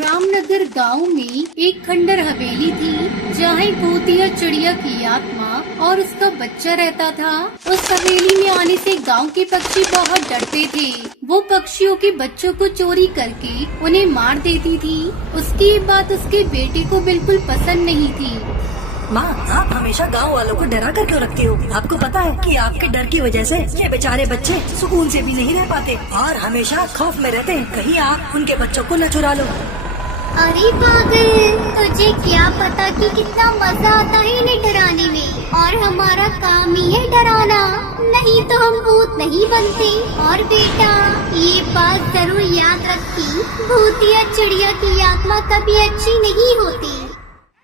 रामनगर गांव में एक खंडर हवेली थी जहाँ एक भूतिया चिड़िया की आत्मा और उसका बच्चा रहता था। उस हवेली में आने से गांव के पक्षी बहुत डरते थे। वो पक्षियों के बच्चों को चोरी करके उन्हें मार देती थी। उसकी ये बात उसके बेटे को बिल्कुल पसंद नहीं थी। माँ, आप हमेशा गांव वालों को डरा कर क्यों रखती हो? आपको पता है कि आपके डर की वजह से ये बेचारे बच्चे सुकून से भी नहीं रह पाते और हमेशा खौफ में रहते हैं कहीं आप उनके बच्चों को न चुरा लो। अरे पागल, तुझे क्या पता कि कितना मजा आता है इन्हें डराने में, और हमारा काम ही है डराना, नहीं तो हम भूत नहीं बनते। और बेटा, ये बात जरूर याद रखी, भूतिया चिड़िया की आत्मा कभी अच्छी नहीं होती।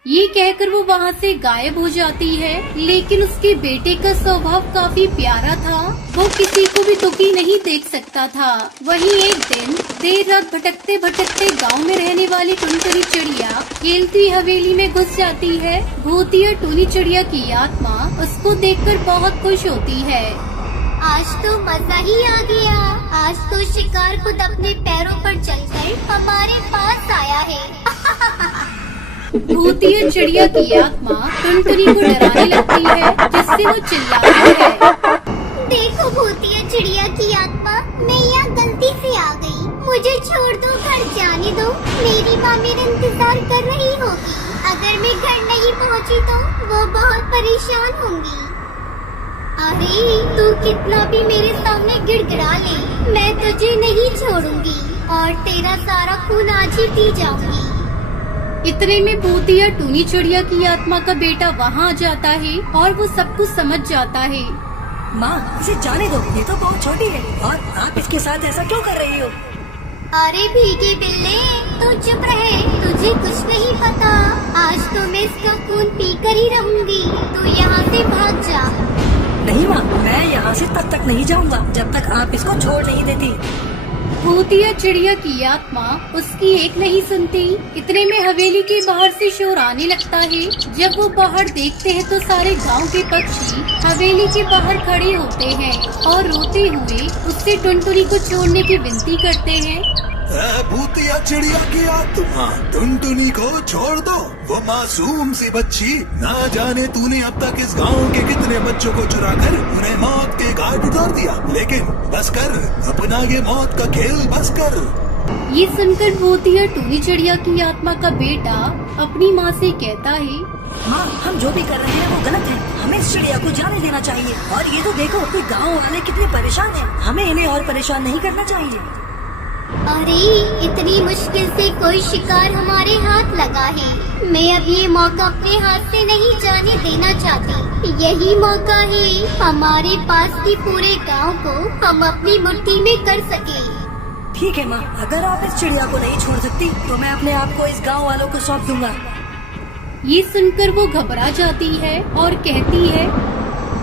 ये कहकर वो वहाँ से गायब हो जाती है। लेकिन उसके बेटे का स्वभाव काफी प्यारा था। वो किसी को भी दुखी नहीं देख सकता था। वहीं एक दिन देर रात भटकते भटकते गांव में रहने वाली टुनटुनी चिड़िया खेलती हवेली में घुस जाती है। भूतिया टुनी चिड़िया की आत्मा उसको देखकर बहुत खुश होती है। आज तो मजा ही आ गया। आज तो शिकार खुद अपने पैरों पर चलकर हमारे पास आया है। भूतिया चिड़िया की आत्मा टुनटुनी को डराने लगती है, जिससे वो चिल्लाती है। देखो भूतिया चिड़िया की आत्मा, मैं यहाँ गलती से आ गई, मुझे छोड़ दो, घर जाने दो। मेरी माँ मेरा इंतजार कर रही होगी। अगर मैं घर नहीं पहुँची तो वो बहुत परेशान होंगी। अरे तू कितना भी मेरे सामने गिड़गिड़ा ले, मैं तुझे नहीं छोड़ूंगी और तेरा सारा खून आज ही पी जाऊंगी। इतने में भूतिया टुनी चिड़िया की आत्मा का बेटा वहाँ आ जाता है और वो सब कुछ समझ जाता है। माँ, इसे जाने दो, ये तो बहुत छोटी है और आप इसके साथ ऐसा क्यों कर रही हो? अरे भीगे बिल्ले, तू चुप रहे, तुझे कुछ नहीं पता। आज तो मैं इसका खून पीकर ही रहूंगी। तू यहाँ से भाग जा। नहीं माँ, मैं यहाँ से तब तक नहीं जाऊँगा जब तक आप इसको छोड़ नहीं देती। भूतिया चिड़िया की आत्मा उसकी एक नहीं सुनती। इतने में हवेली के बाहर से शोर आने लगता है। जब वो बाहर देखते हैं तो सारे गांव के पक्षी हवेली के बाहर खड़े होते हैं और रोते हुए उससे टुनटुनी को छोड़ने की विनती करते हैं। भूतिया चिड़िया की आत्मा, टुनटुनी को छोड़ दो, वो मासूम सी बच्ची। ना जाने तूने अब तक इस गांव के कितने बच्चों को चुराकर उन्हें मौत के घाट उतार दिया, लेकिन बस कर, अपना ये मौत का खेल बस कर। ये सुनकर भूतिया टुनी चिड़िया की आत्मा का बेटा अपनी माँ से कहता है, माँ, हम जो भी कर रहे हैं वो गलत है, हमें इस चिड़िया को जाने देना चाहिए। और ये तो देखो कि गाँव वाले कितने परेशान हैं, हमें इन्हें और परेशान नहीं करना चाहिए। अरे इतनी मुश्किल से कोई शिकार हमारे हाथ लगा है, मैं अब ये मौका अपने हाथ से नहीं जाने देना चाहती। यही मौका है हमारे पास की पूरे गांव को हम अपनी मुट्ठी में कर सके। ठीक है माँ, अगर आप इस चिड़िया को नहीं छोड़ सकती तो मैं अपने आप को इस गांव वालों को सौंप दूंगा। ये सुनकर वो घबरा जाती है और कहती है,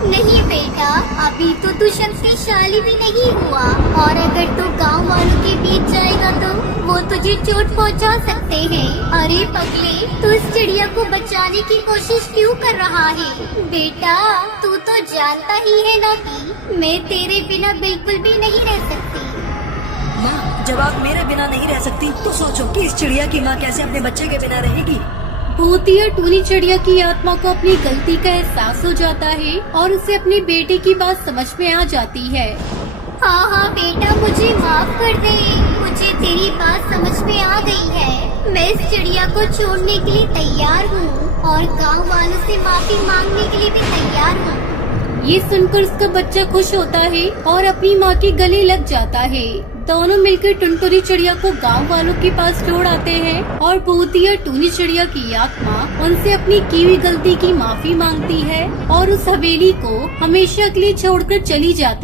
नहीं बेटा, अभी तो तू शक्तिशाली भी नहीं हुआ, और अगर तू गांव वालों के बीच जाएगा तो वो तुझे चोट पहुंचा सकते हैं। अरे पगले, तू इस चिड़िया को बचाने की कोशिश क्यों कर रहा है? बेटा, तू तो जानता ही है ना कि मैं तेरे बिना बिल्कुल भी नहीं रह सकती। माँ, जब आप मेरे बिना नहीं रह सकती तो सोचो कि इस चिड़िया की माँ कैसे अपने बच्चे के बिना रहेगी। भूतिया टुनी चिड़िया की आत्मा को अपनी गलती का एहसास हो जाता है और उसे अपने बेटे की बात समझ में आ जाती है। हाँ हाँ बेटा, मुझे माफ कर दे, मुझे तेरी बात समझ में आ गई है। मैं इस चिड़िया को छोड़ने के लिए तैयार हूँ और गांव वालों से माफी मांगने के लिए भी तैयार हूँ। ये सुनकर उसका बच्चा खुश होता है और अपनी माँ के गले लग जाता है। दोनों मिलकर टुनटुनी चिड़िया को गांव वालों के पास छोड़ आते हैं और भूतिया टुनी चिड़िया की आत्मा उनसे अपनी की हुई गलती की माफी मांगती है और उस हवेली को हमेशा के लिए छोड़कर चली जाती है।